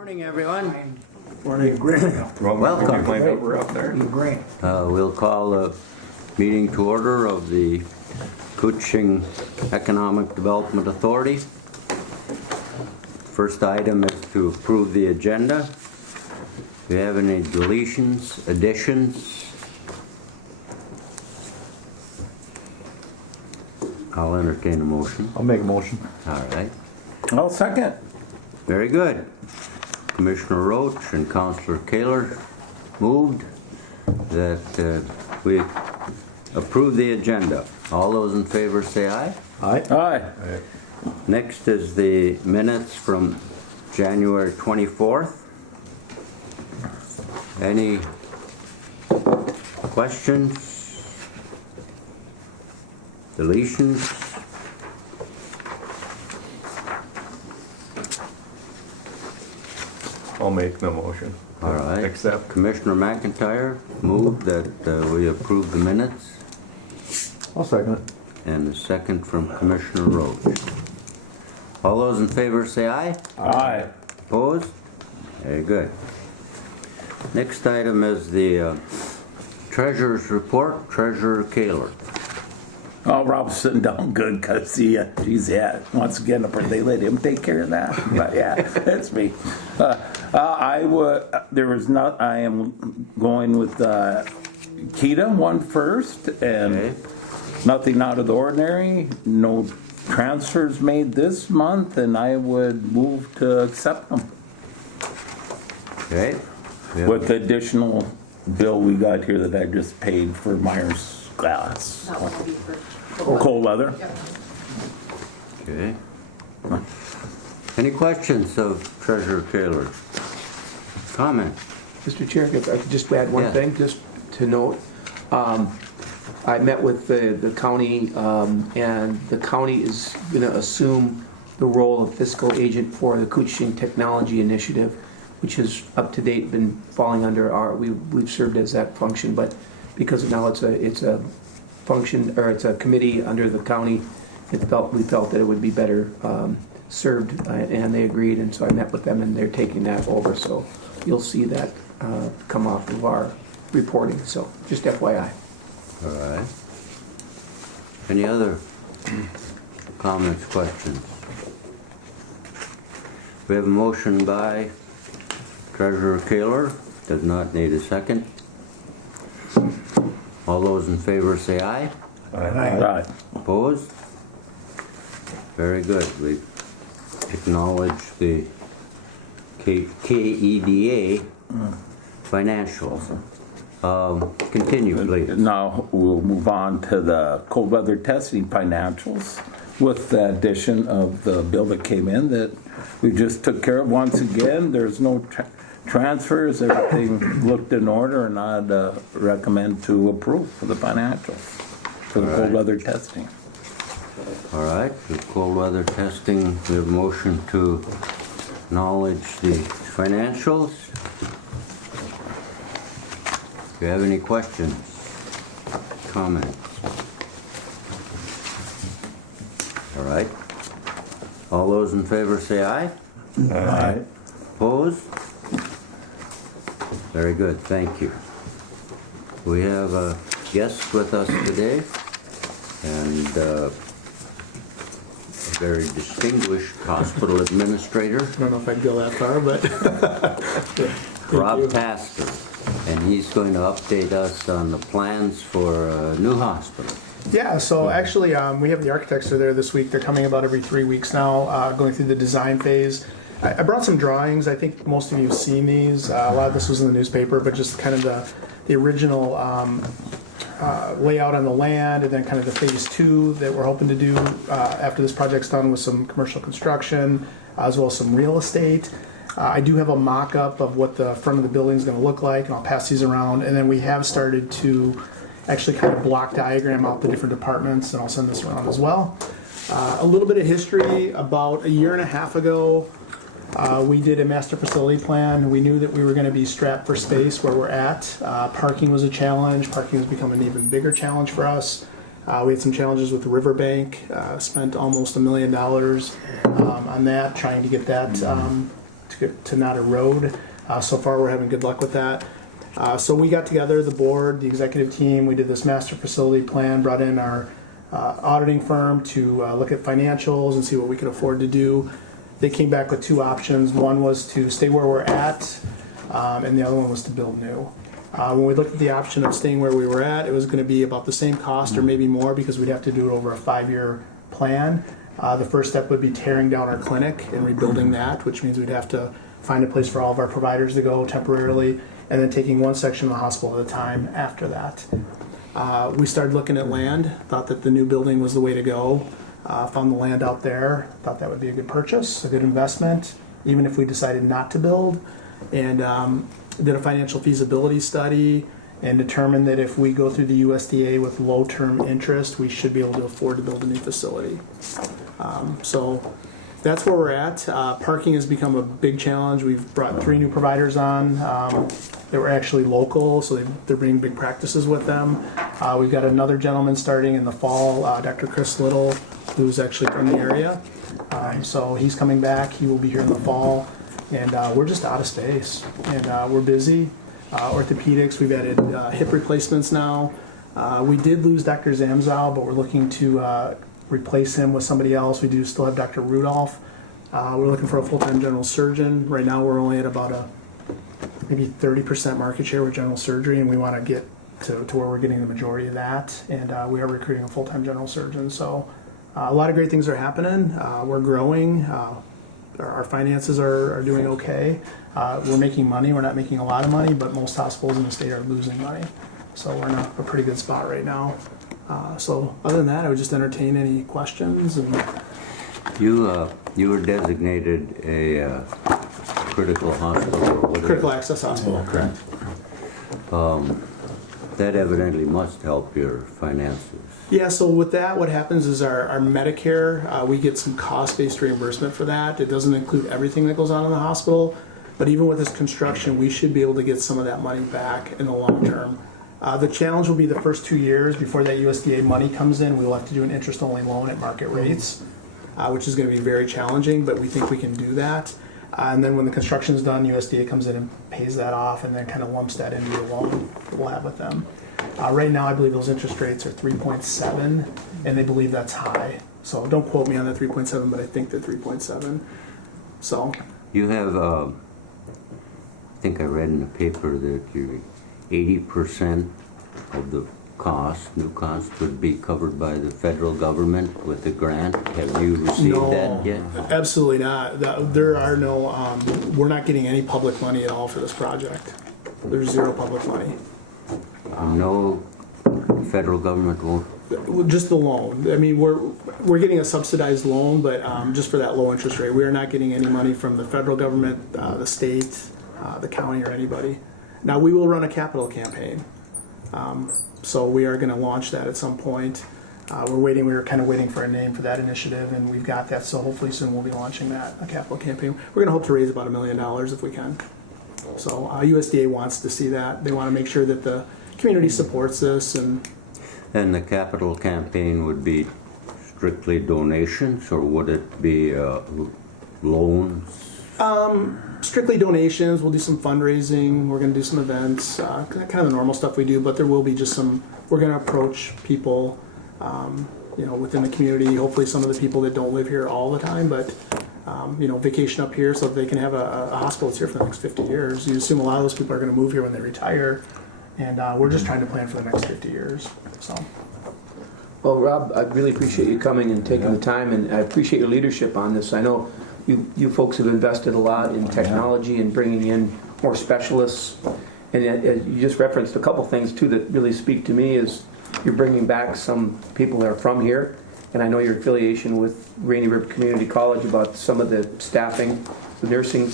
Morning, everyone. Morning, Grant. Welcome. We're up there. Grant. We'll call the meeting to order of the Kuching Economic Development Authority. First item is to approve the agenda. Do you have any deletions, additions? I'll entertain a motion. I'll make a motion. All right. I'll second. Very good. Commissioner Roach and Councillor Kaler moved that we approve the agenda. All those in favor say aye. Aye. Aye. Next is the minutes from January 24th. Any questions? Deletions? I'll make the motion. All right. Accept. Commissioner McIntyre moved that we approve the minutes. I'll second it. And a second from Commissioner Roach. All those in favor say aye. Aye. Opposed? Very good. Next item is the Treasurer's Report. Treasurer Kaler. Oh, Rob's sitting down good because once again, they let him take care of that. But yeah, that's me. I am going with Keda one first, and Okay. nothing out of the ordinary. No transfers made this month, and I would move to accept them. Okay. We have- With the additional bill we got here that I just paid for Myers Glass. That one will be for Cold weather. Yep. Okay. Any questions of Treasurer Kaler? Comment? Mr. Chair, if I could just add one Yeah. thing, just to note. I met with the county, and the county is going to assume the role of fiscal agent for the Kuching Technology Initiative, which has up to date been falling under we've served as that function, but because now it's a function, or it's a committee under the county, we felt that it would be better served, and they agreed, and so I met with them, and they're taking that over, so you'll see that come off of our reporting, so just FYI. All right. Any other comments, questions? We have a motion by Treasurer Kaler. Does not need a second. All those in favor say aye. Aye. Opposed? Very good. We acknowledge the KEDA financials. Continue, please. Now we'll move on to the cold weather testing financials with the addition of the bill that came in that we just took care of. Once again, there's no transfers. Everything looked in order, and I'd recommend to approve for the financials for the All cold right. weather testing. All right, the cold weather testing, we have a motion to acknowledge the financials. Do you have any questions, comments? All right. All those in favor say aye. Aye. Opposed? Very good, thank you. We have a guest with us today, and a very distinguished hospital administrator, I don't know if I'd go that far, but Rob Pastor, and he's going to update us on the plans for a new hospital. yeah. So actually, we have the architects are there this week. They're coming about every 3 weeks now, going through the design phase. I brought some drawings. I think most of you have seen these. A lot of this was in the newspaper, but just kind of the original layout on the land, and then kind of the phase 2 that we're hoping to do after this project's done, with some commercial construction as well as some real estate. I do have a mock-up of what the front of the building is going to look like, and I'll pass these around. And then we have started to actually kind of block diagram out the different departments, and I'll send this around as well. A little bit of history. About a year and a half ago, we did a master facility plan. We knew that we were going to be strapped for space where we're at. Parking was a challenge. Parking has become an even bigger challenge for us. We had some challenges with the riverbank. Spent almost $1 million on that, trying to get that to not erode. So far, we're having good luck with that. So we got together, the board, the executive team, we did this master facility plan, brought in our auditing firm to look at financials and see what we could afford to do. They came back with two options. One was to stay where we're at, and the other one was to build new. When we looked at the option of staying where we were at, it was going to be about the same cost or maybe more because we'd have to do it over a 5-year plan. The first step would be tearing down our clinic and rebuilding that, which means we'd have to find a place for all of our providers to go temporarily, and then taking one section of the hospital at a time after that. We started looking at land, thought that the new building was the way to go, found the land out there, thought that would be a good purchase, a good investment, even if we decided not to build, and did a financial feasibility study and determined that if we go through the USDA with low-term interest, we should be able to afford to build a new facility. So that's where we're at. Parking has become a big challenge. We've brought 3 new providers on. They were actually local, so they're bringing big practices with them. We've got another gentleman starting in the fall, Dr. Chris Little, who's actually from the area. So he's coming back. He will be here in the fall. And we're just out of space. And we're busy. Orthopedics, we've added hip replacements now. We did lose Dr. Zamzow, but we're looking to replace him with somebody else. We do still have Dr. Rudolph. We're looking for a full-time general surgeon. Right now we're only at about maybe 30% market share with general surgery, and we want to get to where we're getting the majority of that. And we are recruiting a full-time general surgeon. So a lot of great things are happening. We're growing. Our finances are doing okay. We're making money. We're not making a lot of money, but most hospitals in the state are losing money. So we're in a pretty good spot right now. So other than that, I would just entertain any questions. And You were designated a critical hospital. Or whatever. critical access hospital. Correct. That evidently must help your finances. Yeah, so with that, what happens is our Medicare, we get some cost-based reimbursement for that. It doesn't include everything that goes on in the hospital, but even with this construction, we should be able to get some of that money back in the long term. The challenge will be the first 2 years before that USDA money comes in. We will have to do an interest-only loan at market rates, which is going to be very challenging, but we think we can do that. And then when the construction's done, USDA comes in and pays that off and then kind of lumps that into the loan that we'll have with them. Right now, I believe those interest rates are 3.7, and they believe that's high. So don't quote me on that 3.7, but I think they're 3.7. So You have, I think I read in the paper that you 80% of the cost, new cost, would be covered by the federal government with the grant. Have you received that yet? Absolutely not. There are no. We're not getting any public money at all for this project. There's zero public money. No, federal government won't. Just the loan. I mean, we're getting a subsidized loan, but just for that low interest rate. We are not getting any money from the federal government, the state, the county, or anybody. Now we will run a capital campaign, so we are going to launch that at some point. We were kind of waiting for a name for that initiative, and we've got that. So hopefully soon we'll be launching a capital campaign. We're going to hope to raise about $1 million if we can. So USDA wants to see that. They want to make sure that the community supports this. And the capital campaign would be strictly donations, or would it be loans? Strictly donations. We'll do some fundraising. We're going to do some events, kind of the normal stuff we do. But there will be just some. We're going to approach people, within the community. Hopefully, some of the people that don't live here all the time, but vacation up here so that they can have a hospital that's here for the next 50 years. You assume a lot of those people are going to move here when they retire, and we're just trying to plan for the next 50 years. So. Well, Rob, I really appreciate you coming and taking the time, and I appreciate your leadership on this. I know you folks have invested a lot in technology and bringing in more specialists, and you just referenced a couple things too that really speak to me. Is you're bringing back some people that are from here, and I know your affiliation with Rainy River Community College about some of the staffing, the nursing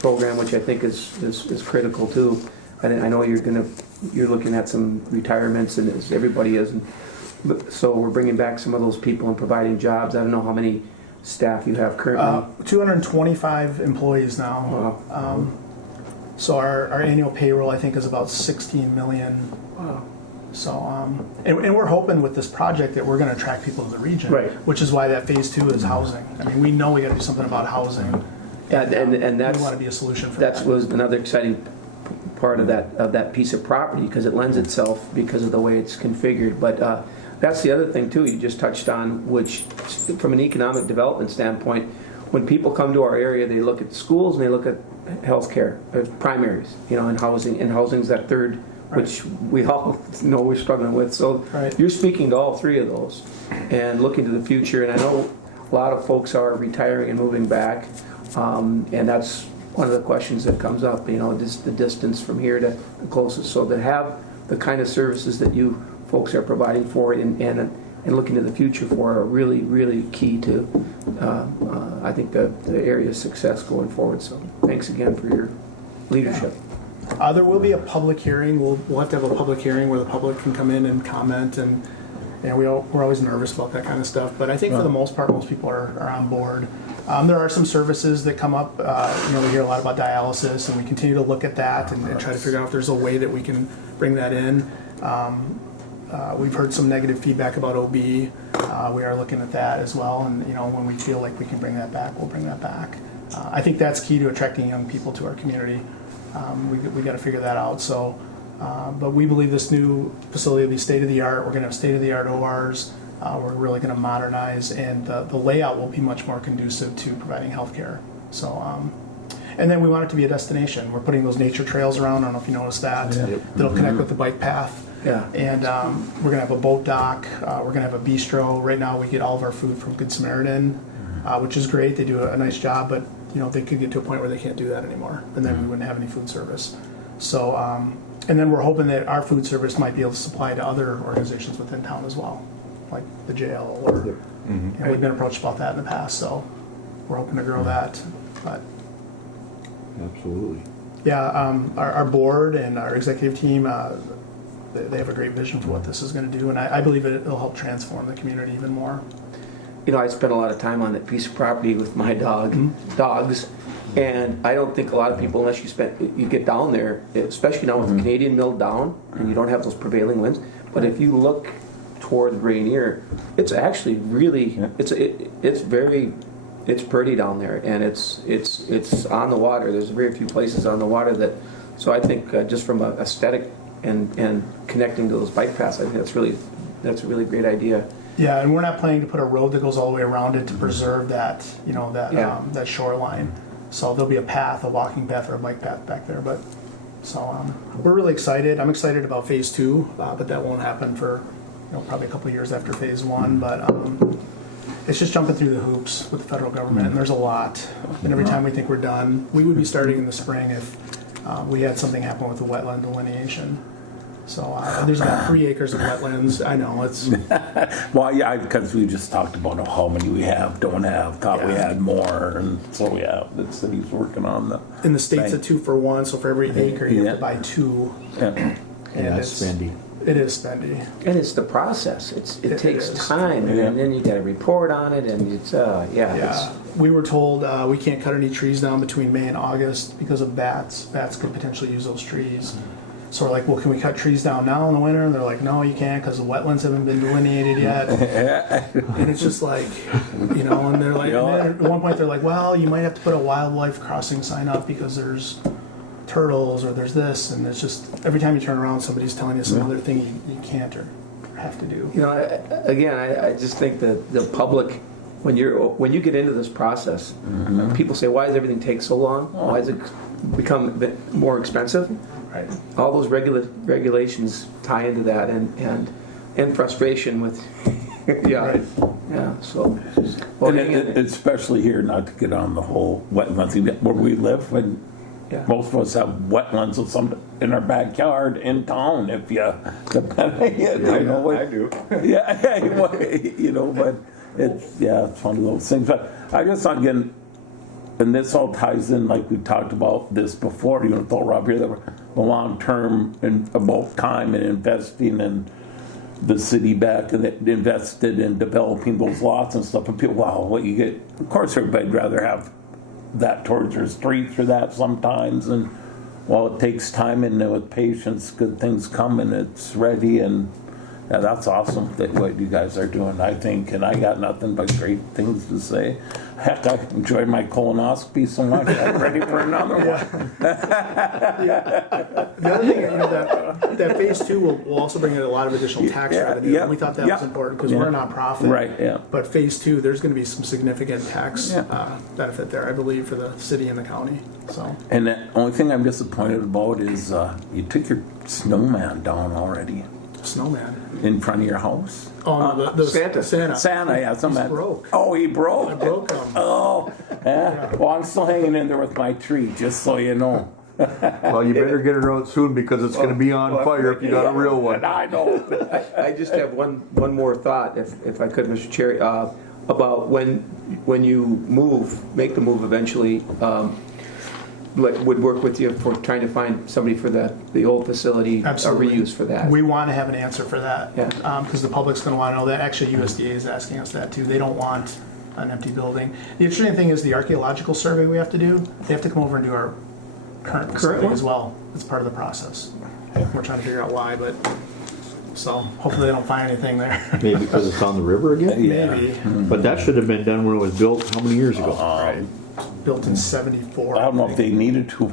program, which I think is critical too. And I know you're looking at some retirements, and as everybody is. So we're bringing back some of those people and providing jobs. I don't know how many staff you have currently. 225 employees now. Wow. So our annual payroll, I think, is about 16 million. Wow. So, and we're hoping with this project that we're going to attract people to the region, Right. Which is why that phase 2 is housing. I mean, we know we got to do something about housing, And we that's, want to be a solution for that that. was another exciting part of that piece of property, because it lends itself because of the way it's configured. But that's the other thing too you just touched on, which from an economic development standpoint, when people come to our area, they look at schools and they look at healthcare, primaries, and housing. And housing's that third, which we all know we're struggling with. So Right. you're speaking to all three of those and looking to the future. And I know a lot of folks are retiring and moving back, and that's one of the questions that comes up, just the distance from here to the closest. So to have the kind of services that you folks are providing for and looking to the future for are really, really key to, I think, the area's success going forward. So thanks again for your leadership. There will be a public hearing. We'll have to have a public hearing where the public can come in and comment, and we're always nervous about that kind of stuff. But I think for the most part, most people are on board. There are some services that come up. We hear a lot about dialysis, and we continue to look at that and try to figure out if there's a way that we can bring that in. We've heard some negative feedback about OB. We are looking at that as well, and when we feel like we can bring that back, we'll bring that back. I think that's key to attracting young people to our community. We got to figure that out. So, but we believe this new facility will be state of the art. We're going to have state of the art ORs. We're really going to modernize, and the layout will be much more conducive to providing healthcare. So, and then we want it to be a destination. We're putting those nature trails around. I don't know if you noticed that. That'll connect with the bike path. Yeah. And we're going to have a boat dock. We're going to have a bistro. Right now, we get all of our food from Good Samaritan, which is great. They do a nice job, but they could get to a point where they can't do that anymore, and then we wouldn't have any food service. So, and then we're hoping that our food service might be able to supply to other organizations within town as well, like the jail, or we've been approached about that in the past. So, we're hoping to grow that. But Absolutely. yeah, our board and our executive team, they have a great vision for what this is going to do, and I believe it'll help transform the community even more. I spent a lot of time on that piece of property with my dogs, and I don't think a lot of people, unless you get down there, especially now with the Canadian mill down, and you don't have those prevailing winds. But if you look toward Rainier, it's actually really, it's pretty down there, and it's on the water. There's very few places on the water that, so I think just from a aesthetic and connecting to those bike paths, I think that's a really great idea. Yeah, and we're not planning to put a road that goes all the way around it to preserve that, that shoreline. So there'll be a path, a walking path or a bike path back there. But so we're really excited. I'm excited about phase 2, but that won't happen for probably a couple of years after phase 1. But it's just jumping through the hoops with the federal government, and there's a lot. And every time we think we're done, we would be starting in the spring if we had something happen with the wetland delineation. So there's about 3 acres of wetlands. I know it's Well, yeah, because we just talked about how many we have, don't have, thought we had more, and so the city's working on the. in the state's a 2 for 1. So for every acre you have to buy 2. Yeah. And that's spendy. It is spendy. And it's the process. It takes is. time, and then you got to report on it, and it's Yeah, we were told we can't cut any trees down between May and August because of bats. Bats could potentially use those trees. So we're like, well, can we cut trees down now in the winter? And they're like, no, you can't because the wetlands haven't been delineated yet. And it's just like, and they're like, and then at one point they're like, well, you might have to put a wildlife crossing sign up because there's turtles or there's this, and it's just every time you turn around, somebody's telling you some other thing you can't or have to do. I just think that the public, when you get into this process, people say, why does everything take so long? Why does it become a bit more expensive? Right. All those regulations tie into that, and frustration with Right. So And especially here, not to get on the whole wetlands thing, where we live, and most of us have wetlands of some in our backyard in town. If you, I do. but it's one of those things. But I guess again, and this all ties in, like we talked about this before. Thought Rob here that we're the long term and about time and investing in the city back, and it invested in developing those lots and stuff. And people, wow, what you get. Of course, everybody'd rather have that towards their streets or that sometimes. And while it takes time and with patience, good things come and it's ready. And Yeah, that's awesome that what you guys are doing, I think, and I got nothing but great things to say. Heck, I enjoyed my colonoscopy so much, I'm ready for another one. The other thing, that phase two will also bring in a lot of additional tax Yeah, revenue. yeah, We thought that yeah. was important because Yeah. we're a nonprofit. Right, yeah. But phase two, there's going to be some significant tax Yeah. benefit there, I believe, for the city and the county. So And the only thing I'm disappointed about is you took your snowman down already snowman. in front of your house. Oh, no, the Santa. Santa, yeah, some He's broke. Oh, he broke. I broke him. Oh, yeah. Well, I'm still hanging in there with my tree, just so you know. Well, you better get it out soon because it's gonna be on fire if you got a real one. And I know. I just have one more thought, if I could, Mr. Chair, about when you make the move eventually, would work with you for trying to find somebody for the old facility, a Absolutely. reuse for that. We want to have an answer for that. Yeah. Because the public's going to want to know that. Actually, USDA is asking us that too. They don't want an empty building. The interesting thing is the archaeological survey we have to do. They have to come over and do our current survey one? as well. It's part of the process. We're trying to figure out why, but so hopefully they don't find anything there. Maybe because it's on the river again? Yeah. Maybe. But that should have been done when it was built, how many years ago? Built in ¡74. I don't know if they needed to.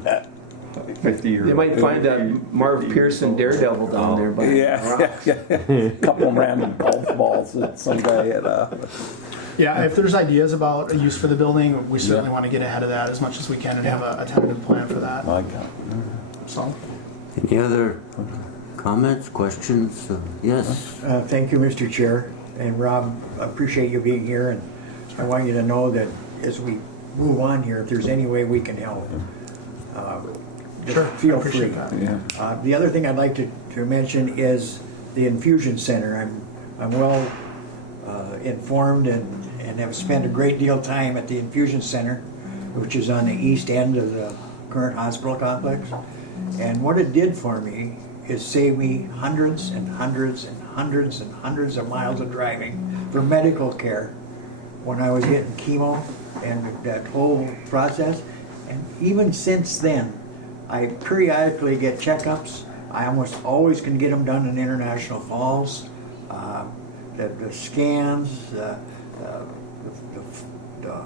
50 years. They might find a Marv Pearson Daredevil down there, but Yeah. Couple of random golf balls that some guy had. Yeah, if there's ideas about a use for the building, we certainly want to get ahead of that as much as we can and have a tentative plan for that. My God. So, Any other comments, questions? Yes. Thank you, Mr. Chair. And Rob, appreciate you being here, and I want you to know that as we move on here, if there's any way we can help, just sure, feel I appreciate free. that. Yeah. The other thing I'd like to mention is the infusion center. I'm well informed and have spent a great deal of time at the infusion center, which is on the east end of the current hospital complex. And what it did for me is save me hundreds and hundreds and hundreds and hundreds of miles of driving for medical care when I was getting chemo and that whole process. And even since then, I periodically get checkups. I almost always can get them done in International Falls. The scans, the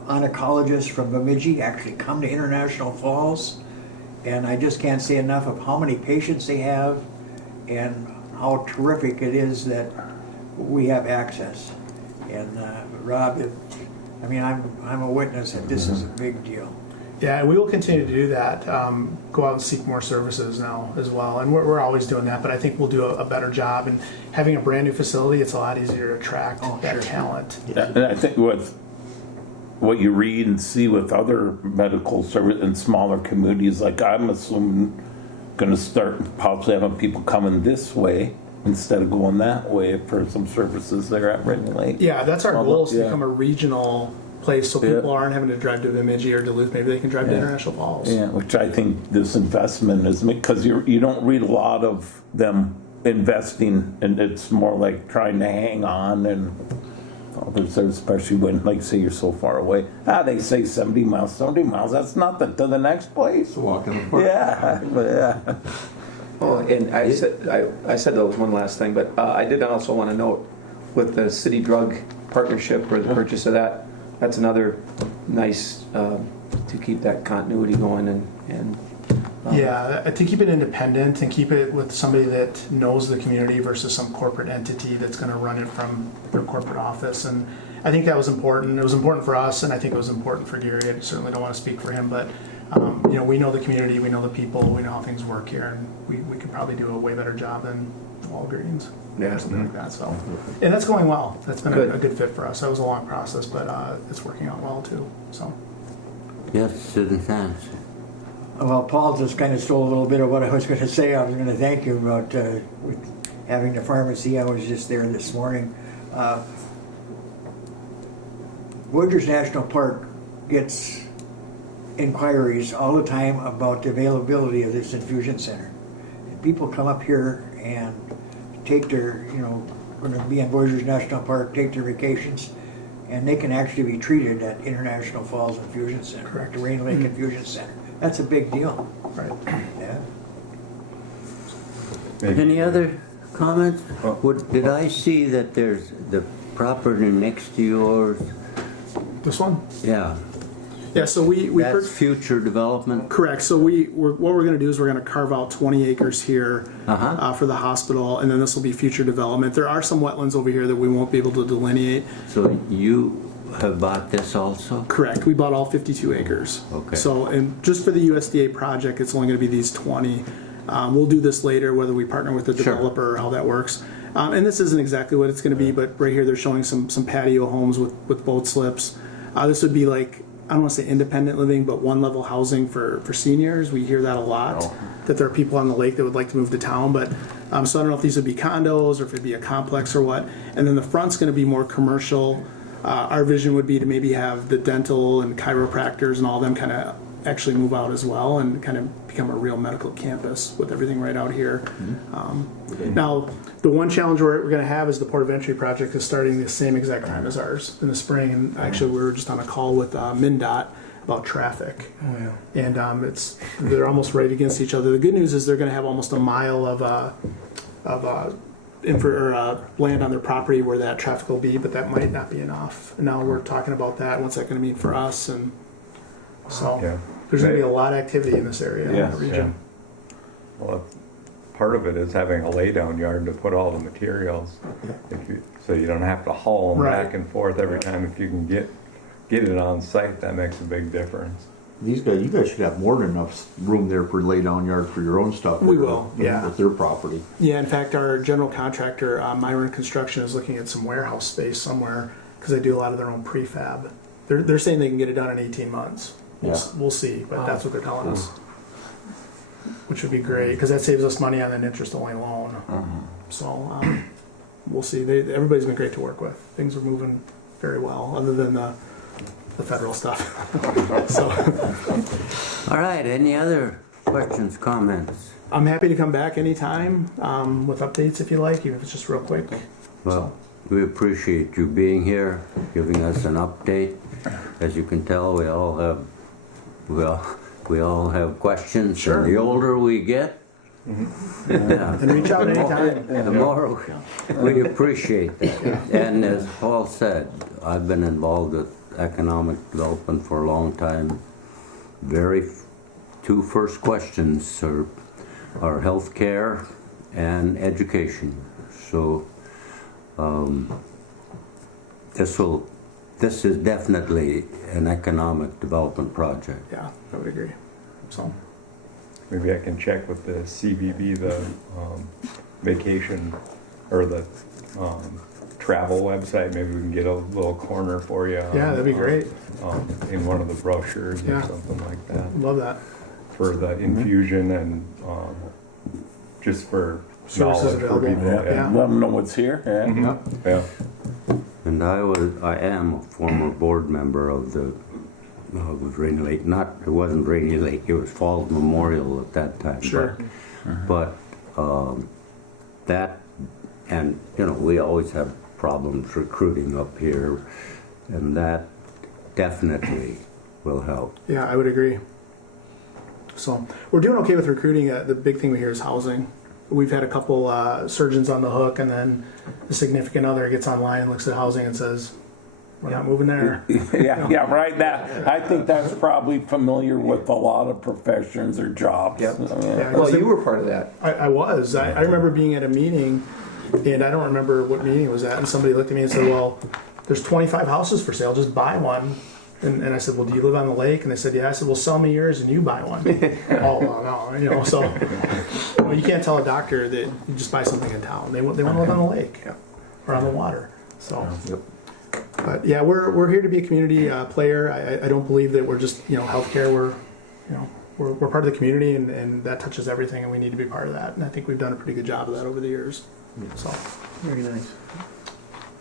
oncologists from Bemidji actually come to International Falls. And I just can't say enough of how many patients they have and how terrific it is that we have access. And Rob, I'm a witness that this is a big deal. Yeah, we will continue to do that. Go out and seek more services now as well, and we're always doing that. But I think we'll do a better job. And having a brand new facility, it's a lot easier to attract that sure. talent. And I think with what you read and see with other medical service in smaller communities, like I'm assuming going to start possibly having people coming this way instead of going that way for some services there at Red Lake. Yeah, that's our Well, goal is to yeah. become a regional place, so Yeah. people aren't having to drive to Bemidji or Duluth. Maybe they can drive to Yeah. International Falls. Yeah, which I think this investment is, because you don't read a lot of them investing, and it's more like trying to hang on, and others, especially when, like, say you're so far away. They say 70 miles, that's nothing to the next place. Walk in the park. Yeah, but yeah. Oh, and I said that was one last thing, but I did also want to note with the city drug partnership or the purchase of that, that's another nice to keep that continuity going and Yeah, to keep it independent and keep it with somebody that knows the community versus some corporate entity that's going to run it from their corporate office. And I think that was important. It was important for us, and I think it was important for Gary. I certainly don't want to speak for him, but we know the community, we know the people, we know how things work here, and we could probably do a way better job than Walgreens Yeah. or something like that. So, and that's going well. That's been Good. a good fit for us. That was a long process, but it's working out well too. So. Yes, Susan Sands. Well, Paul just kind of stole a little bit of what I was going to say. I was going to thank you about with having the pharmacy. I was just there this morning. Wooders National Park gets inquiries all the time about the availability of this infusion center. And people come up here and take their, going to be in Voyagers National Park, take their vacations, and they can actually be treated at International Falls Infusion Center, Correct. the Rain Lake Infusion Center. That's a big deal. Right. Yeah. Any other comments? Did I see that there's the property next to yours? This one? Yeah, Yeah, so we that's future development? correct. So what we're going to do is we're going to carve out 20 acres here for the hospital, and then this will be future development. There are some wetlands over here that we won't be able to delineate. So you have bought this also? Correct. We bought all 52 acres. Okay. So, and just for the USDA project, it's only going to be these 20. We'll do this later, whether we partner with the Sure. developer or how that works. And this isn't exactly what it's going to be, but right here they're showing some patio homes with boat slips. This would be like, I don't want to say independent living, but one level housing for seniors. We hear that a lot, that there are people on the lake that would like to move to town. But so I don't know if these would be condos or if it'd be a complex or what. And then the front's going to be more commercial. Our vision would be to maybe have the dental and chiropractors and all them kind of actually move out as well and kind of become a real medical campus with everything right out here. Now, the one challenge we're going to have is the port of entry project is starting the same exact time as ours in the spring. And actually, we were just on a call with MnDOT about traffic. Oh, yeah. And they're almost right against each other. The good news is they're going to have almost a mile of land on their property where that traffic will be, but that might not be enough. And now we're talking about that. What's that going to mean for us? And so there's going to be a lot of activity in this area, in that region. Well, part of it is having a laydown yard to put all the materials, so you don't have to haul them Right. back and forth every time. If you can get it on site, that makes a big difference. You guys should have more than enough room there for lay down yard for your own stuff. We will, yeah. With their property. Yeah, in fact, our general contractor, Myron Construction, is looking at some warehouse space somewhere because they do a lot of their own prefab. They're saying they can get it done in 18 months. We'll see, but that's what they're telling us. Which would be great because that saves us money on an interest-only loan. So we'll see. Everybody's been great to work with. Things are moving very well, other than the federal stuff. So All right, any other questions, comments? I'm happy to come back anytime with updates if you like, even if it's just real quick. Well, we appreciate you being here, giving us an update. As you can tell, we all have questions. Sure. And the older we get, And reach out anytime. the more we appreciate that. And as Paul said, I've been involved with economic development for a long time. Two first questions are health care and education. So this is definitely an economic development project. Yeah, I would agree. So Maybe I can check with the CVB, the vacation or the travel website. Maybe we can get a little corner for you. yeah, that'd be great. In one of the brochures Yeah. or something like that Love that. for the infusion and just for Services knowledge for available. people. Yeah. Let them know what's here. Yeah. Yeah. And I am a former board member of the Rainy Lake. It wasn't Rainy Lake. It was Falls Memorial at that time. Sure. But that, and we always have problems recruiting up here, and that definitely will help. Yeah, I would agree. So we're doing okay with recruiting. The big thing we hear is housing. We've had a couple surgeons on the hook, and then the significant other gets online and looks at housing and says, "We're not moving there." Yeah, right. I think that's probably familiar with a lot of professions or jobs. Yep. Yeah, Well, you were part of that. I was. I remember being at a meeting, and I don't remember what meeting it was at, and somebody looked at me and said, "Well, there's 25 houses for sale. Just buy one." And I said, "Well, do you live on the lake?" And they said, "Yeah." I said, "Well, sell me yours and you buy one." Oh, well, no, so well, you can't tell a doctor that you just buy something in town. They want to live on the lake or on the water. So, but yeah, we're here to be a community player. I don't believe that we're just healthcare. We're part of the community, and that touches everything, and we need to be part of that. And I think we've done a pretty good job of that over the years. So, Very nice.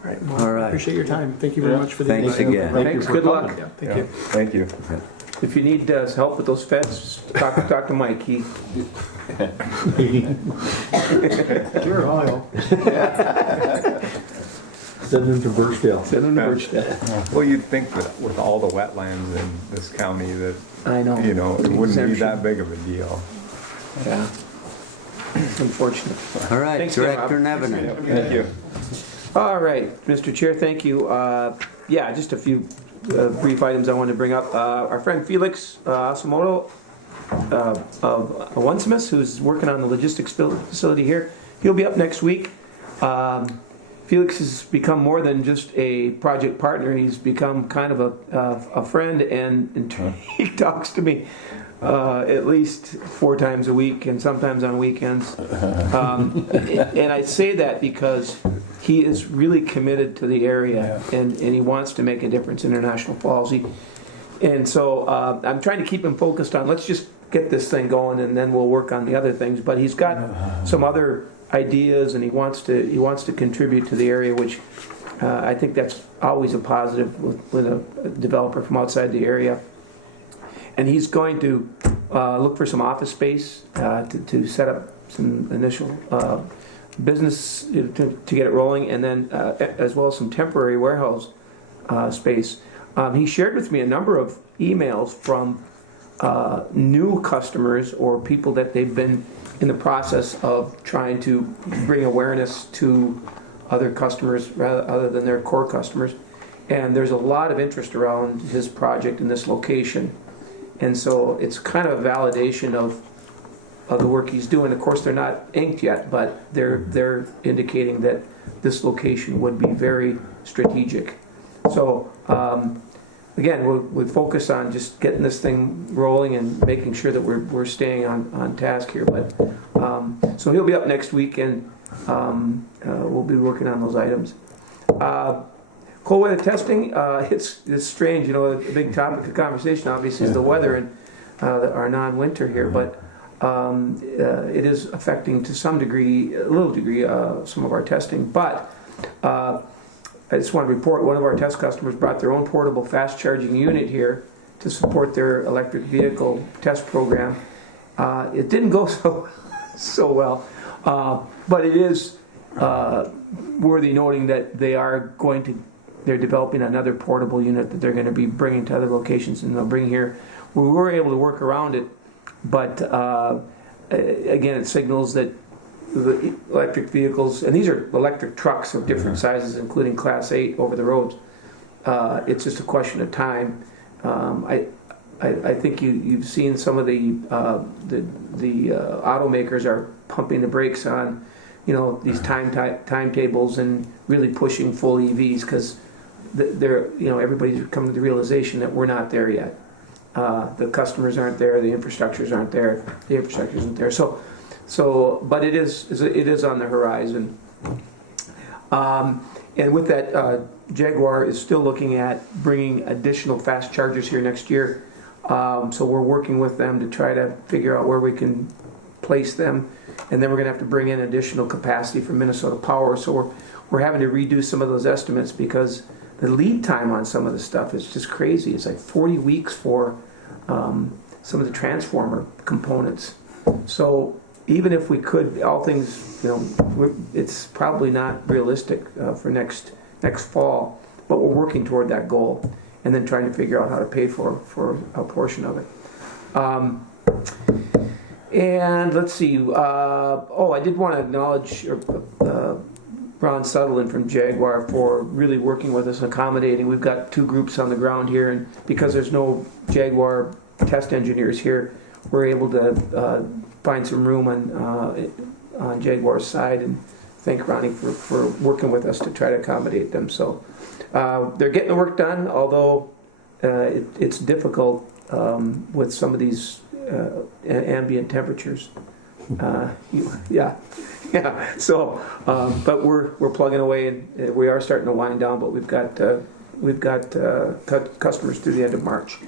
all right, well, All right. appreciate your time. Thank you very much for the Thanks invite. again. Thanks. Good luck. Yeah, thank Yeah. you. Thank you. If you need help with those feds, talk to Mike. Sure, Ohio. Send them to Birchdale. Send them to Birchdale. Well, you'd think that with all the wetlands in this county that, I know. it wouldn't be Exemption. that big of a deal. Yeah. It's unfortunate. All right, Thanks again, Director Rob. Nevenen. Thank you. All right, Mr. Chair, thank you. Yeah, just a few brief items I wanted to bring up. Our friend Felix Asamoto of One-Smiths, who's working on the logistics facility here, he'll be up next week. Felix has become more than just a project partner. He's become kind of a friend, and he talks to me at least 4 times a week and sometimes on weekends. And I say that because he is really committed to the area, and he wants to make a difference in International Falls. And so I'm trying to keep him focused on, let's just get this thing going and then we'll work on the other things. But he's got some other ideas, and he wants to contribute to the area, which I think that's always a positive with a developer from outside the area. And he's going to look for some office space to set up some initial business to get it rolling, and then as well as some temporary warehouse space. He shared with me a number of emails from new customers or people that they've been in the process of trying to bring awareness to other customers rather other than their core customers. And there's a lot of interest around his project in this location. And so it's kind of a validation of the work he's doing. Of course, they're not inked yet, but they're indicating that this location would be very strategic. So again, we'll focus on just getting this thing rolling and making sure that we're staying on task here. But so he'll be up next week, and we'll be working on those items. Cold weather testing, it's strange, a big topic of conversation obviously is the weather and our non-winter here, but it is affecting to some degree, a little degree, some of our testing. But I just want to report one of our test customers brought their own portable fast charging unit here to support their electric vehicle test program. It didn't go so well, but it is worthy noting that they're developing another portable unit that they're going to be bringing to other locations, and they'll bring here. We were able to work around it, but again, it signals that the electric vehicles, and these are electric trucks of different sizes, including Class 8 over the roads. It's just a question of time. I think you've seen some of the automakers are pumping the brakes on, these timetables and really pushing full EVs because they're, everybody's coming to the realization that we're not there yet. The customers aren't there, the infrastructures aren't there, the infrastructure isn't there. So, but it is on the horizon. And with that, Jaguar is still looking at bringing additional fast chargers here next year. So we're working with them to try to figure out where we can place them, and then we're going to have to bring in additional capacity from Minnesota Power. So we're having to redo some of those estimates because the lead time on some of the stuff is just crazy. It's like 40 weeks for some of the transformer components. So even if we could, all things, it's probably not realistic for next fall, but we're working toward that goal and then trying to figure out how to pay for a portion of it. And let's see. I did want to acknowledge Ron Sutherland from Jaguar for really working with us and accommodating. We've got 2 groups on the ground here, and because there's no Jaguar test engineers here, we're able to find some room on Jaguar's side, and thank Ronnie for working with us to try to accommodate them. So they're getting the work done, although it's difficult with some of these ambient temperatures. Yeah. So, but we're plugging away, and we are starting to wind down. But we've got customers through the end of March.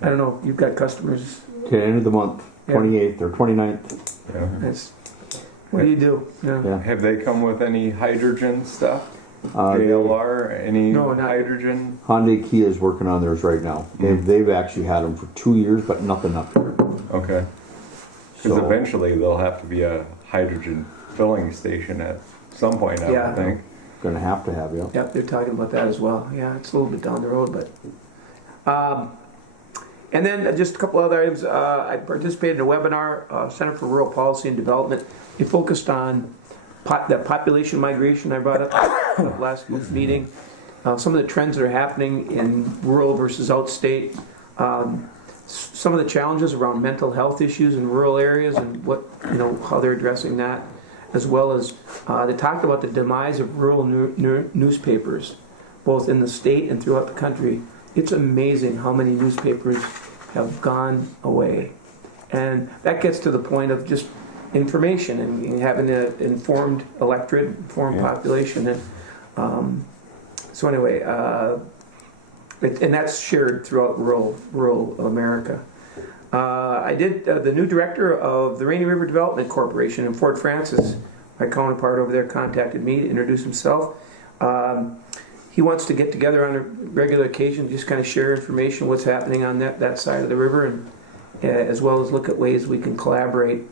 I don't know. You've got customers. To the end of the month, 28th or 29th. Yeah. What do you do? Yeah. Have they come with any hydrogen stuff? They- JLR, any No, not- hydrogen? Hyundai Kia is working on theirs right now. They've actually had them for 2 years, but nothing up there. Okay. Because So eventually there'll have to be a hydrogen filling station at some point, I Yeah. would think. gonna have to have you. Yep, they're talking about that as well. Yeah, it's a little bit down the road, but And then just a couple other items. I participated in a webinar, Center for Rural Policy and Development. It focused on that population migration I brought up last meeting. Some of the trends that are happening in rural versus outstate. Some of the challenges around mental health issues in rural areas and what, how they're addressing that, as well as they talked about the demise of rural newspapers, both in the state and throughout the country. It's amazing how many newspapers have gone away. And that gets to the point of just information and having an informed electorate, informed population. And so anyway, and that's shared throughout rural America. I did the new director of the Rainy River Development Corporation in Fort Francis. My counterpart over there contacted me to introduce himself. He wants to get together on a regular occasion, just kind of share information, what's happening on that side of the river, and as well as look at ways we can collaborate.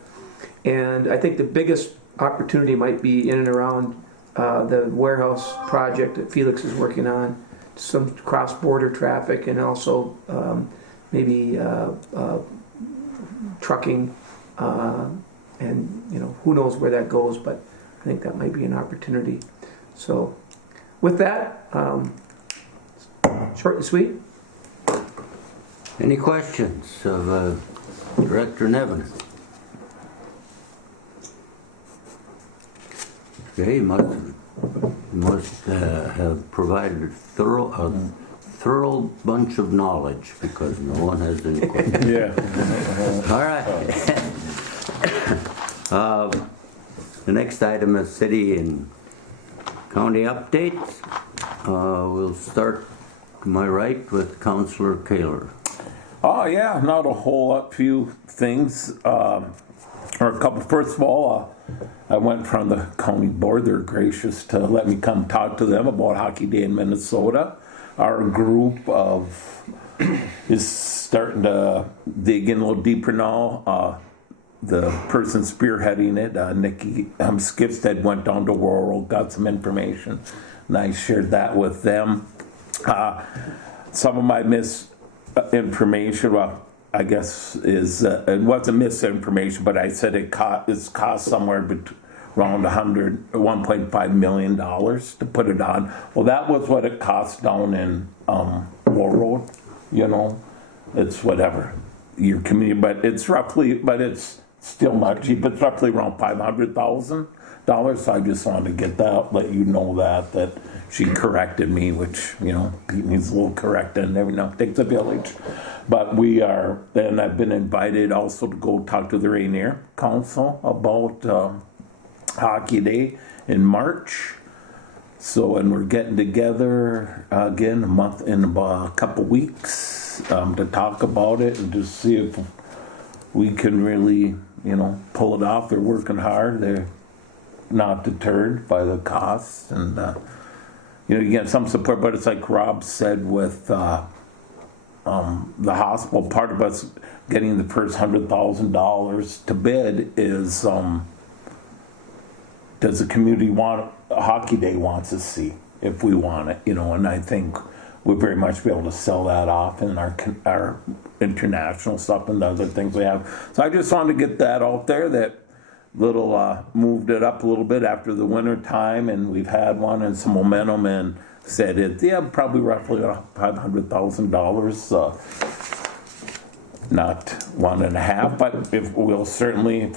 And I think the biggest opportunity might be in and around the warehouse project that Felix is working on, some cross-border traffic, and also maybe trucking, and who knows where that goes, but I think that might be an opportunity. So with that, short and sweet. Any questions of Director Nevin? Okay, he must have provided a thorough bunch of knowledge, because no one has any questions. Yeah. All right. The next item is city and county updates. We'll start to my right with Councillor Kaler. Oh yeah, not a whole lot, few things, or a couple. First of all, I went from the county board. They're gracious to let me come talk to them about Hockey Day in Minnesota. Our group is starting to dig in a little deeper now. The person spearheading it, Nikki Skipstead, went down to rural, got some information, and I shared that with them. Some of my misinformation, well, I guess it wasn't misinformation, but I said it's cost somewhere around $1.5 million to put it on. Well, that was what it cost down in rural. It's whatever your community, but it's still not cheap. It's roughly around $500,000. So I just wanted to get that, let you know that she corrected me, which, needs a little correcting and every now takes a village. But and I've been invited also to go talk to the Rainier Council about Hockey Day in March. So, and we're getting together again in about a couple weeks to talk about it and to see if we can really, pull it off. They're working hard. They're not deterred by the costs, and you get some support. But it's like Rob said with the hospital. Part of us getting the first $100,000 to bid is does the community want a Hockey Day wants to see if we want it, and I think we'll very much be able to sell that off in our international stuff and the other things we have. So I just wanted to get that out there, that moved it up a little bit after the winter time, and we've had one and some momentum, and said probably roughly $500,000, not 1.5, but if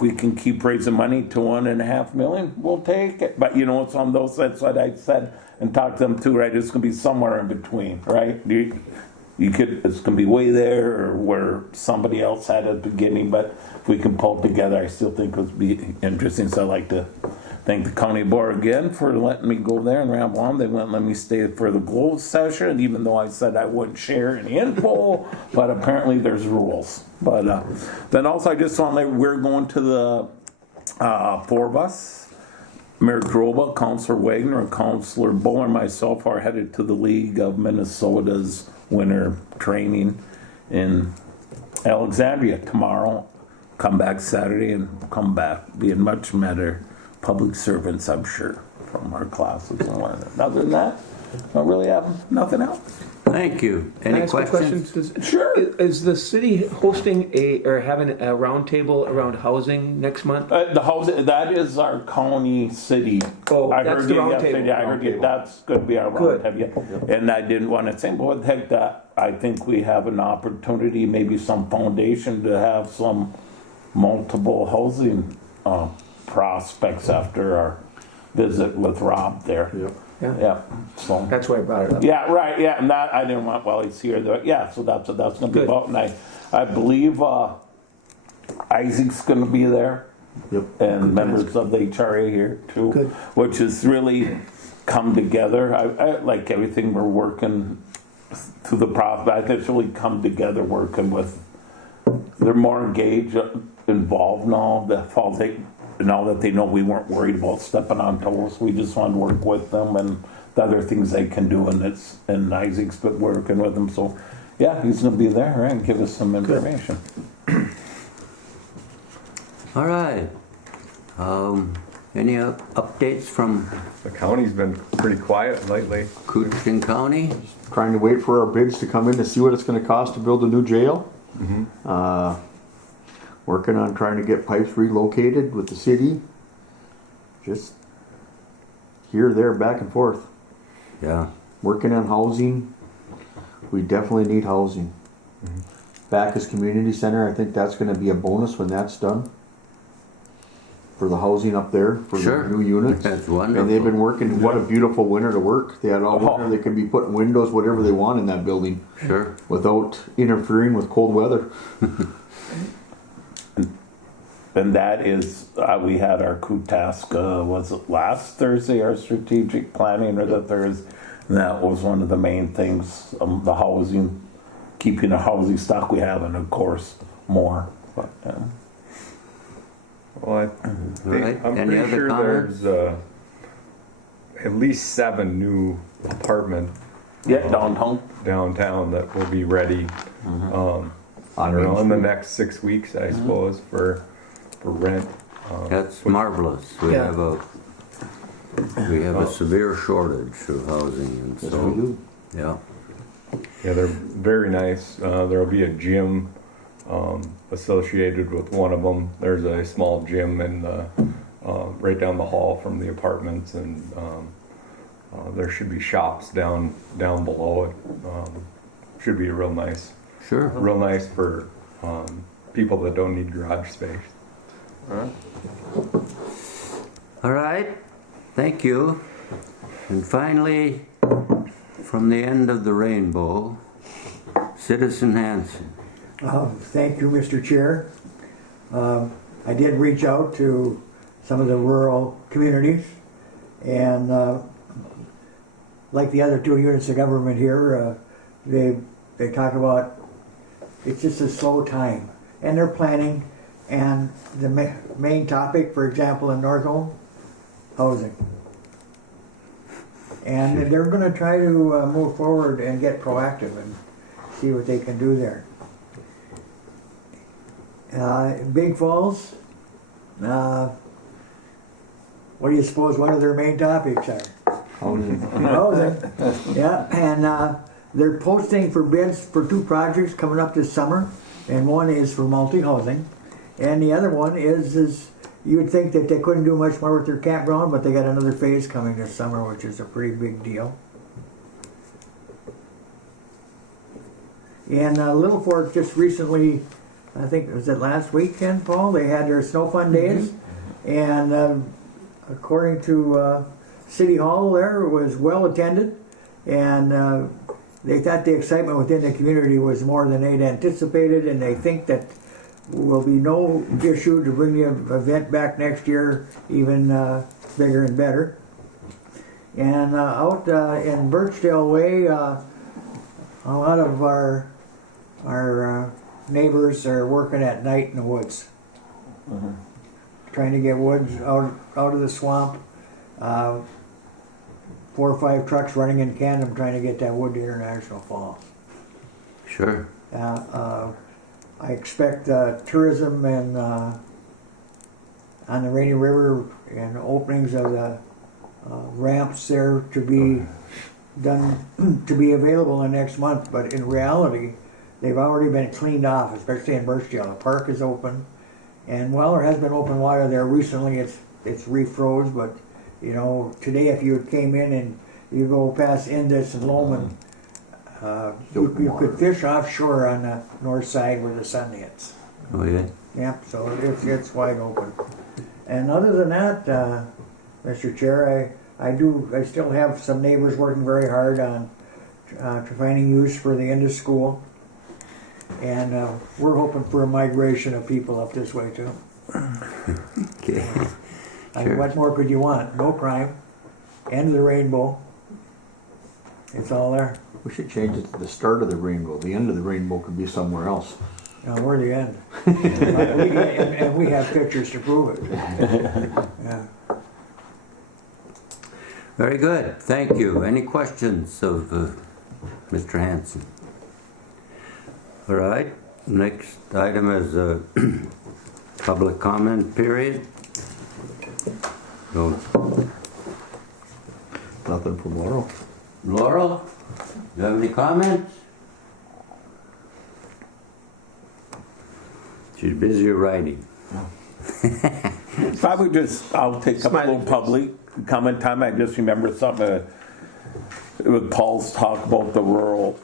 we can keep raising money to 1.5 million, we'll take it. But it's on those, that's what I said and talked to them too, right? It's gonna be somewhere in between, right? It's gonna be way there or where somebody else had at the beginning, but if we can pull it together, I still think it would be interesting. So I'd like to thank the county board again for letting me go there and ramble on. They wouldn't let me stay for the closed session, even though I said I wouldn't share any info, but apparently there's rules. But then also I just want to we're going to the four of us, Mayor Droba, Councillor Wagner, and Councillor Buller, and myself are headed to the League of Minnesota's winter training in Alexandria tomorrow. Come back Saturday and come back being much better public servants, I'm sure, from our classes and whatnot. Other than that, don't really have nothing else. Thank you. Can I Any ask a questions? question? Sure. Is the city hosting or having a roundtable around housing next month? The house, that is our county city. Oh, I that's heard the you round yesterday. table. I heard you, that's gonna be our Good. round table. And I didn't wanna say, but what the heck, that, I think we have an opportunity, maybe some foundation to have some multiple housing, prospects after our visit with Rob there. Yep. Yeah. Yeah, so. That's why I brought it up. Yeah, right, yeah, and that, I didn't want, well, he's here, yeah, so that's what that's gonna be Good. about, and I believe, Isaac's gonna be there. Yep. And members of the HRA here too. Good. Which has really come together, I like everything we're working through the process, I think it's really come together working with, they're more engaged, involved now, now that they know we weren't worried about stepping on toes, we just wanted to work with them and the other things they can do, and Isaac's been working with them, so, yeah, he's gonna be there, right, and give us some information. All right. Any updates from The county's been pretty quiet lately. Coochin County? Trying to wait for our bids to come in to see what it's gonna cost to build a new jail. Working on trying to get pipes relocated with the city. Just here, there, back and forth. Yeah. Working on housing. We definitely need housing. Backus Community Center, I think that's gonna be a bonus when that's done. For the housing up there, for Sure. the new units. That's And they've wonderful. been working, what a beautiful winter to work. They had all winter, they could be putting windows, whatever they want in that building Sure. without interfering with cold weather. And that is, we had our coup task, was it last Thursday, our strategic planning, or the Thursday? And that was one of the main things, the housing, keeping the housing stock we have, and of course, more. But, Well, Right. I'm Any pretty other sure comments? there's at least 7 new apartment yeah, downtown. downtown that will be ready. I don't know, in the next 6 weeks, I suppose, for rent. That's marvelous. We Yeah. have a severe shortage of housing, and Yes, so we do. yeah. Yeah, they're very nice. There'll be a gym associated with one of them. There's a small gym in the right down the hall from the apartments, and there should be shops down below it. Should be real nice Sure. for people that don't need garage space. All right. Thank you. And finally, from the end of the rainbow, Citizen Hanson. Thank you, Mr. Chair. I did reach out to some of the rural communities, and like the other 2 units of government here, they talk about it's just a slow time, and they're planning. And the main topic, for example, in Northholm, housing. And they're going to try to move forward and get proactive and see what they can do there. Big Falls, what do you suppose one of their main topics are? Housing. Yeah, and they're posting for bids for 2 projects coming up this summer, and one is for multi-housing, and the other one is you would think that they couldn't do much more with their campground, but they got another phase coming this summer, which is a pretty big deal. And Little Fork just recently, I think, was it last weekend, Paul? They had their Snow Fun Days, and according to City Hall there, it was well attended, and they thought the excitement within the community was more than they'd anticipated, and they think that will be no issue to bring the event back next year even bigger and better. And out in Birchdale Way, a lot of our neighbors are working at night in the woods, trying to get woods out of the swamp. 4 or 5 trucks running in tandem trying to get that wood to International Falls. Sure. I expect tourism and on the Rainy River and openings of the ramps there to be done to be available in the next month, but in reality, they've already been cleaned off, especially in Birchdale. The park is open, and well, there has been open water there recently. It's refroze, but you know, today if you came in and you go past Indus and Lowman, you could fish offshore on the north side where the sun hits. Oh, yeah? Yeah, so it's wide open. And other than that, Mr. Chair, I still have some neighbors working very hard on finding use for the end of school. And we're hoping for a migration of people up this way too. Okay. I mean, what more could you want? No crime, end of the rainbow. It's all there. We should change it to the start of the rainbow. The end of the rainbow could be somewhere else. Now, we're the end. and we have pictures to prove it. Yeah. Very good, thank you. Any questions of Mr. Hanson? All right, next item is a public comment period. No. Nothing from Laurel. Laurel, do you have any comments? She's busy writing. Probably just, I'll take up a little public comment time. I just remember something with Paul's talk about the rural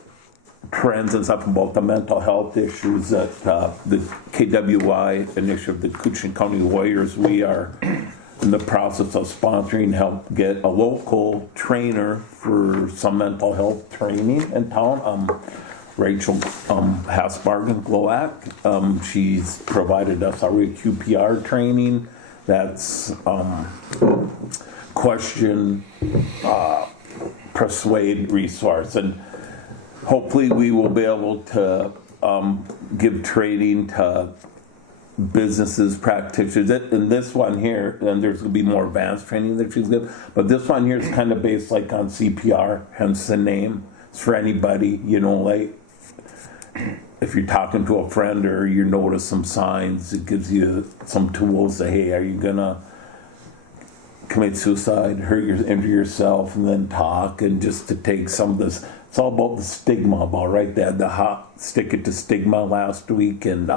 trends and stuff about the mental health issues that the KWI initiative, the Coochie County Warriors, we are in the process of sponsoring, help get a local trainer for some mental health training in town. Rachel Hasbargen Gloak. She's provided us our QPR training. That's question, persuade, resource. And hopefully we will be able to give training to businesses, practitioners. And this one here, and there's going to be more advanced training that she's given, but this one here is kind of based like on CPR, hence the name. It's for anybody, you know, like if you're talking to a friend or you notice some signs, it gives you some tools to, hey, are you gonna commit suicide, injure yourself, and then talk, and just to take some of this. It's all about the stigma, about right there, stick it to stigma last week, and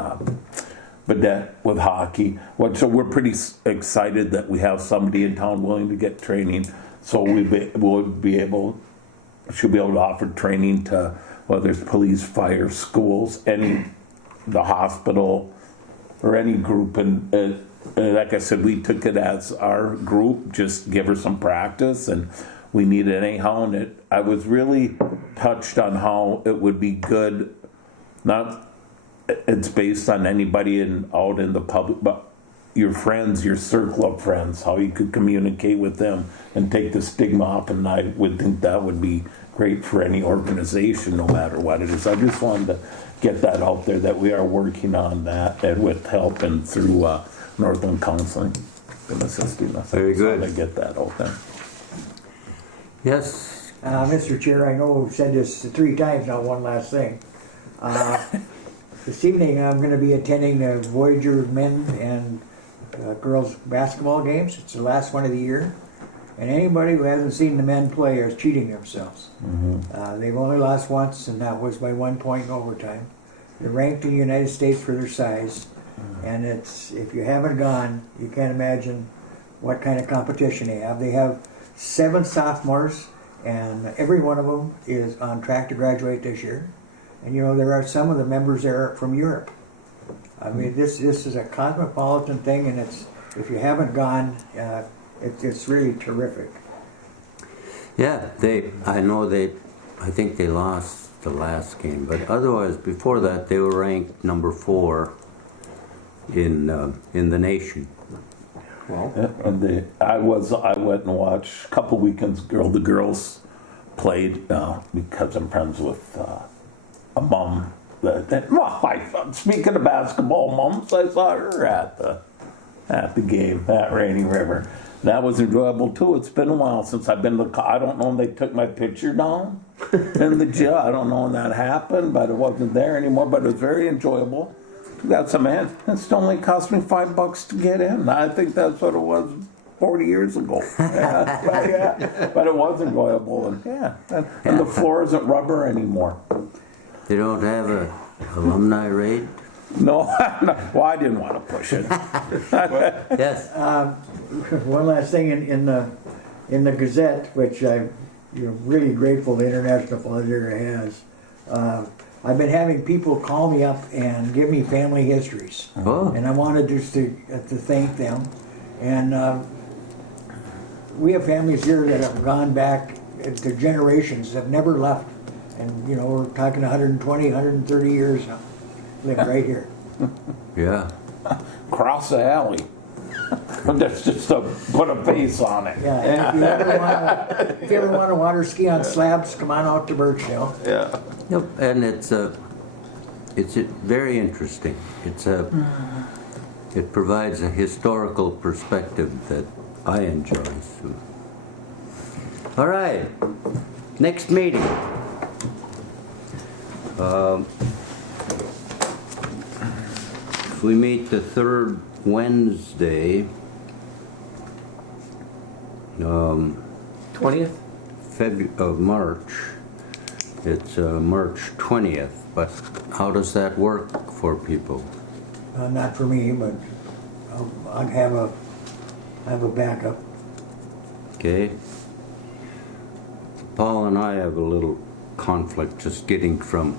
but that with hockey. So we're pretty excited that we have somebody in town willing to get training. So should be able to offer training to whether it's police, fire, schools, the hospital, or any group. And like I said, we took it as our group, just give her some practice, and we need it anyhow. And I was really touched on how it would be good, it's based on anybody out in the public, but your friends, your circle of friends, how you could communicate with them and take the stigma off. And I would think that would be great for any organization, no matter what it is. I just wanted to get that out there, that we are working on that, and with help and through Northland Counseling and assisting us. Very good. To get that out there. Yes. Mr. Chair, I know we've said this 3 times now, one last thing. This evening I'm going to be attending the Voyager men and girls basketball games. It's the last one of the year. And anybody who hasn't seen the men play is cheating themselves. Mm-hmm. They've only lost once, and that was by 1 point in overtime. They're ranked in the United States for their size. Mm-hmm. And if you haven't gone, you can't imagine what kind of competition they have. They have 7 sophomores, and every one of them is on track to graduate this year. And you know, there are some of the members there from Europe. I mean, this is a cosmopolitan thing, and if you haven't gone, it's really terrific. Yeah, I think they lost the last game, but otherwise, before that, they were ranked number 4 in the nation. Well, And I went and watched a couple weekends. The girls played because I'm friends with a mom. Speaking of basketball moms, I saw her at the game at Rainy River. That was enjoyable too. It's been a while since I've been to. I don't know when they took my picture down in the gym. I don't know when that happened, but it wasn't there anymore. But it was very enjoyable. That's a man. It only cost me $5 to get in. I think that's what it was 40 years ago. Yeah. But it was enjoyable, and the floor isn't rubber anymore. They don't have a alumni raid? No, well, I didn't want to push it. Yes. One last thing in the Gazette, which I'm really grateful the International Flood Area has. I've been having people call me up and give me family histories, Oh. and I wanted just to thank them. And we have families here that have gone back to generations, have never left, and we're talking 120, 130 years now. Live right here. Yeah. Cross the alley. That's just to put a face on it. Yeah, and if you ever want to water ski on slabs, come on out to Birchdale. Yeah. Yep. And it's very interesting. It provides a historical perspective that I enjoy. So. All right. Next meeting. If we meet the third Wednesday, 20th? of March, it's March 20th, but how does that work for people? Not for me, but I'd have a backup. Okay? Paul and I have a little conflict just getting from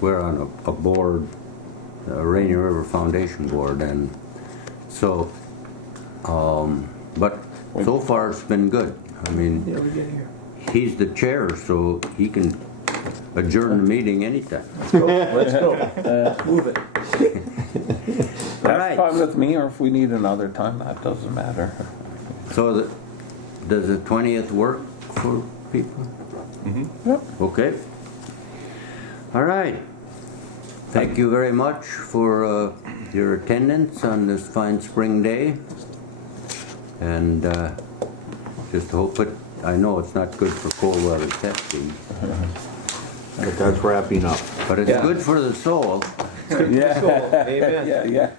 we're on a board, a Rainy River Foundation board, and so, but so far it's been good. I mean, Yeah, we get here. he's the chair, so he can adjourn the meeting anytime. Let's go. Move it. All right. That's fine with me, or if we need another time, that doesn't matter. So does the 20th work for people? Yep. Okay. All right. Thank you very much for your attendance on this fine spring day. And just hope I know it's not good for cold weather testing, But that's wrapping up. but it's good for the soul. Amen. Yeah.